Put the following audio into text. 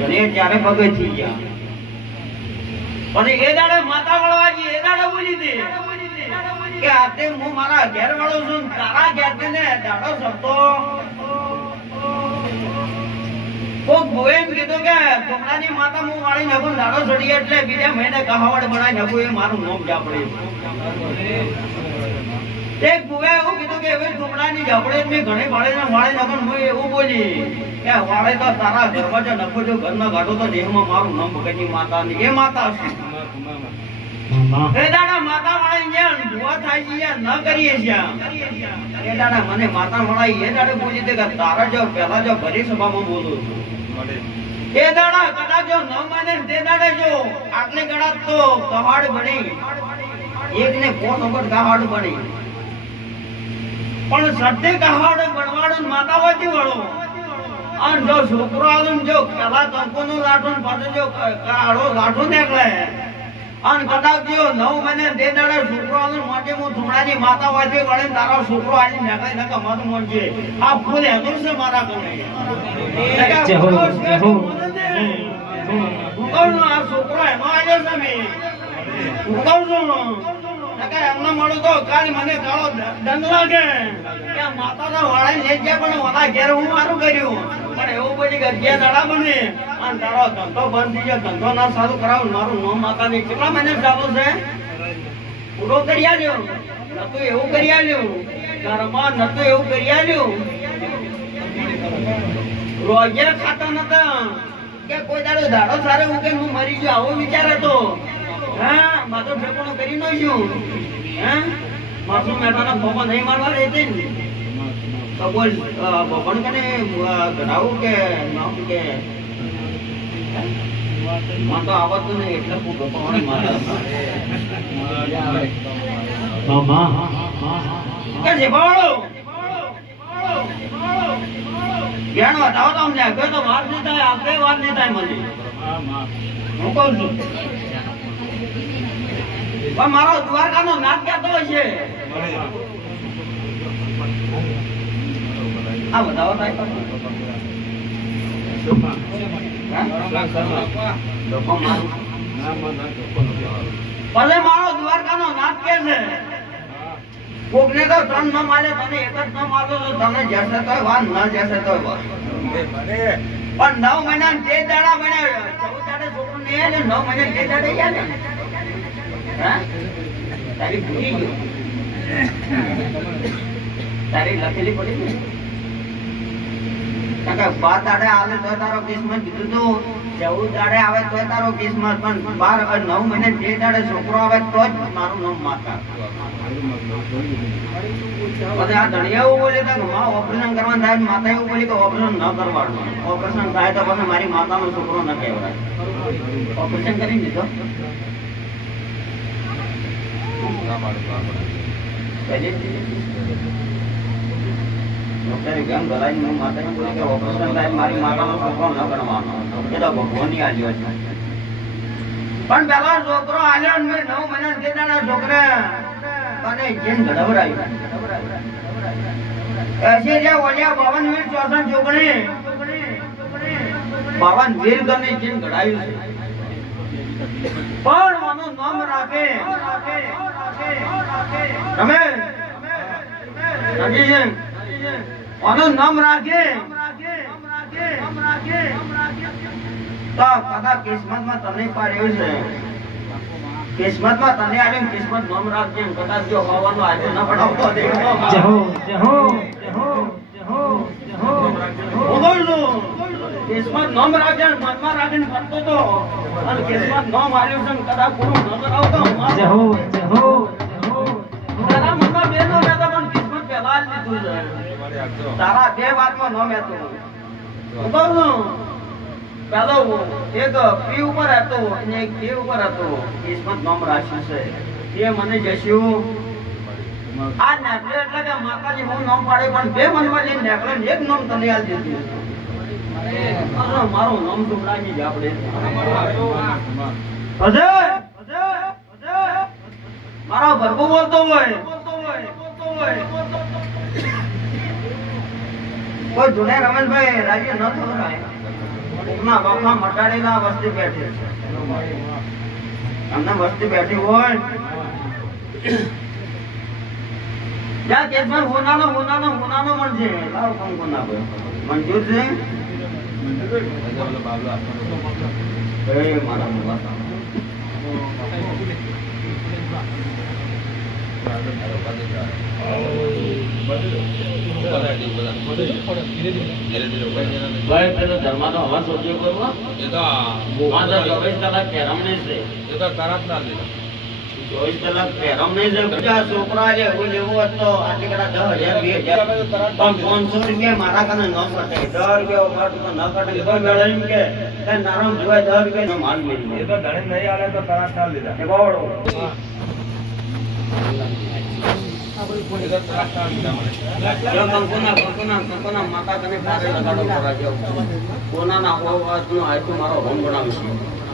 ઘરે ત્યારે પગે થઈ ગયા પછી એ દાડે માતા વળવાજી એ દાડે બોલી દે કે આજે હું મારા ઘેર વાળો છું તારા ઘેર ને દાડો સતો કોક ભોએ એમ કીધું કે કુમડાની માતા હું વાળી નાખું દાડો છોડી એટલે બીજા મહિને કહાવડ બનાવી નાખું એ મારું નામ જાપડે એક ભોએ એવું કીધું કે હવે કુમડાની જાપડે મેં ઘણી વાળી નાખું હું એવું બોલી કે વાળે તો તારા દરવાજા નખો જો ઘરના ગાડો તો દેહમાં મારું નામ ભગતની માતા ની એ માતા છે એ દાડા માતા વાળી જ્યાં ભૂવા થાય છે ન કરીએ જ્યાં એ દાડા મને માતા વાળી એ દાડે બોલી દે કે તારા જો પહેલા જો ભરી સભામાં બોલું છું એ દાડા કદાચ જો ન માને તે દાડે જો આટલી ગળા તો કહાડ બની એક ને 5 નંબર કહાડ બની પણ સત્ય કહાડ બનવાડો માતા વાતી વાળો અને જો છોકરો આલું જો પેલા કંકુનું લાઠું પાછો જો કાળો લાઠું નીકળે અને કદાચ જો 9 મહિને તે દાડે છોકરો આલું માટે હું ધુમડાની માતા વાતી વળે તારો છોકરો આલી નીકળે નકા મત મોંજે આ ફૂલ હેતુર છે મારા કને જય હો હું આ છોકરો એનો આવ્યો છે મે હું કહું છું નકા એમને મળું તો કાલ મને કાળો દંડ લાગે કે માતાના વાળા લઈ ગયા પણ ઓલા ઘેર હું મારું કર્યું પણ એવું બધી ગજ્યા દાડા બને અને તારો ધંધો બંધ થઈ ગયો ધંધો ના સારું કરાવ મારું નામ માતાની કેટલા મહિને ચાલુ છે પૂરો કરી આલ્યો નતું એવું કરી આલ્યું ઘરમાં નતું એવું કરી આલ્યું રોજે ખાતા નતા કે કોઈ દાડો દાડો સારો ઉગે હું મરી ગયો આવો વિચાર હતો હા માતો ઠેકોણો કરી નો છું હે માસુ મેટાના ભોપા નહીં મારવા રહેતે ને તો બોલ ભોપણ કને ગડાવું કે નામ કે માં તો આવતું નહીં એટલે હું ભોપાને મારા મામા કે છે બાળો જ્ઞાન બતાવો તો અમને આગળ તો વાત નહીં થાય આપણે વાત નહીં થાય મને હું કહું છું પણ મારો દ્વારકાનો નાથ ક્યાં તો છે આ બતાવો થાય ભલે મારો દ્વારકાનો નાથ કે છે કોકને તો 3 ન મારે તને એક જ ન મારતો તો તને જશે તો વાત ન જશે તો વાત પણ 9 મહિના તે દાડા બનાવ્યો 14 દાડે છોકરો ને 9 મહિના તે દાડે યાદ ને હા તારી ભૂલી ગયો તારી લખેલી પડી ને કાકા 12 દાડે આવે તો તારો કિસ્મત કીધું તો 14 દાડે આવે તો તારો કિસ્મત પણ 12 9 મહિને જે દાડે છોકરો આવે તો જ મારું નામ માતા પછી આ ધણિયા એવું બોલે કે માં ઓપરેશન કરવાનું થાય માતા એવું બોલી કે ઓપરેશન ન કરવાનું ઓપરેશન થાય તો પછી મારી માતાનો છોકરો ન કહેવાય ઓપરેશન કરી દીધો ડોક્ટરે કેમ ગલાઈ હું માતાને બોલી કે ઓપરેશન થાય મારી માતાનો છોકરો ન કરવાનો એ તો ભગવાનની આલ્યો છે પણ પેલા છોકરો આલ્યો ને 9 મહિના જે દાડા છોકરા અને જેન ગડવરાયું એસે જે ઓલિયા 52 વીર 64 છોકરી 52 વીર ગને જેન ગડાયું છે પણ આનું નામ રાખે તમે રાજી છે આનું નામ રાખે તો કદા કિસ્મતમાં તને પાડ્યો છે કિસ્મતમાં તને આવીને કિસ્મત નામ રાખજે કદાચ જો હોવાનો આજે ન પડાવતો દેવો જય હો જય હો જય હો જય હો જય હો બોલો કિસ્મત નામ રાખજે મનમાં રાખીને ફરતો તો અને કિસ્મત નામ આવ્યું છે કદાચ પૂરું ન કરાવતો જય હો જય હો જય હો તારા મનમાં બેનો મેતો પણ કિસ્મત પહેલા જ લીધું છે તારા બે વાતમાં નામ હતું બોલો પેલો એક પી ઉપર હતો અને એક પી ઉપર હતો કિસ્મત નામ રાખ્યું છે તે મને જસ્યું આ નેકલે એટલે કે માતાજી હું નામ પાડે પણ બે મનમાં લઈને નેકલે એક નામ તને આલ દીધું મારું નામ સુમરાજી જ આપણે અજય મારો ભરભો બોલતો હોય કોઈ જુને રમેશભાઈ રાજી ન થવાય કોકના વખા મટાડેલા વસ્તી બેઠી છે અમને વસ્તી બેઠી હોય જા કેસમાં હોનાનો મનજે લાવ કામ કોના ભાઈ મંજૂર છે એ મારા મુવા ભાઈ પેલો ધર્મનો હવા સોચ્યો કરવો એ તો 24 કલાક કેરમણી છે એ તો તરત ના લે 24 કલાક કેરમણી છે બીજા છોકરા જે એવું લેવું હોત તો આટલી કડા 10,000 20,000 પણ 500 રૂપિયા મારા કને ન કટે 10 રૂપિયા ઉપર ન કટે તો મેળે એમ કે નારામ જોવાય 10 રૂપિયા નો માલ મેળવી એ તો ધણે નહીં આલે તો તરત ના લીધા એ બાવડો કંકોના માતા કને પાસે લગાડો કરાજો કોના ના હોવા નું આયતું મારો હોમ બનાવીશું